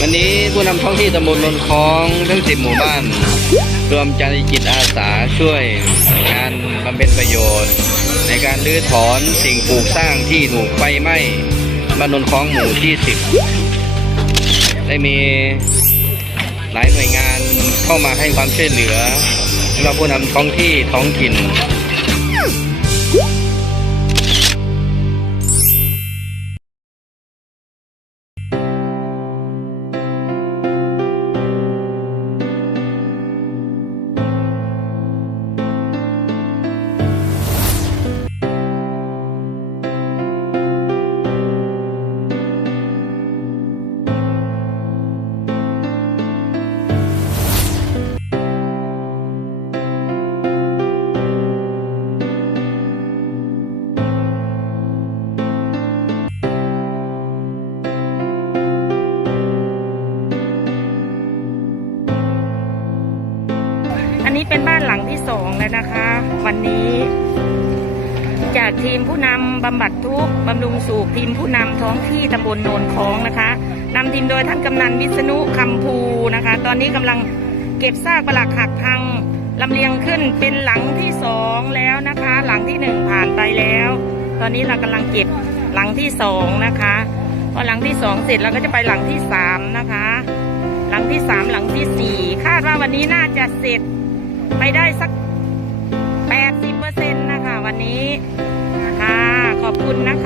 วันนี้ผู้นำท้องที่ตำบลนนคลองทั้งสิบหมู่บ้าน รวมใจจิตอาสาช่วยงานบำเพ็ญประโยชน์ ในการรื้อถอนสิ่งปลูกสร้างที่ถูกไฟไหม้บ้านนนคลองหมู่ที่สิบได้มีหลายหน่วยงานเข้ามาให้ความช่วยเหลือเราผู้นำท้องที่ท้องถิ่น นี้เป็นบ้านหลังที่สองแล้วนะคะ วันนี้ จากทีมผู้นำบำบัดทุกบำรุงสุขทีมผู้นำท้องที่ตำบลโนนคลองนะคะนำทีมโดยท่านกำนันวิษณุคำภูนะคะ ตอนนี้กำลังเก็บซากปลักหักพังลำเลียงขึ้นเป็นหลังที่สองแล้วนะคะ หลังที่หนึ่งผ่านไปแล้ว ตอนนี้เรากำลังเก็บหลังที่สองนะคะพอหลังที่สองเสร็จเราก็จะไปหลังที่สามนะคะ หลังที่สามหลังที่สี่คาดว่าวันนี้น่าจะเสร็จ ไปได้สัก 80%นะคะ วันนี้นะคะขอบคุณนะคะ